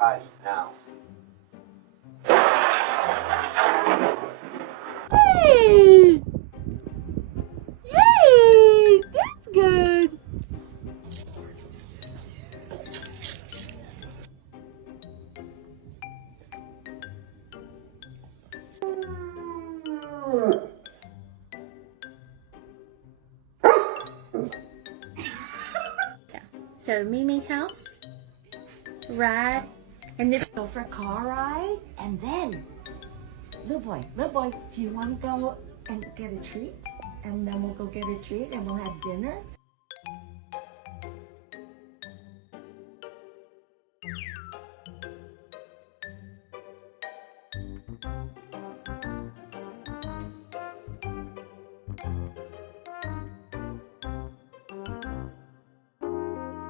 party now. Yay! Yay! That's good. So Mimi's house, ride, and then Go for a car ride, and then, little boy, do you want to go and get a treat? And then we'll go get a treat, and we'll have dinner.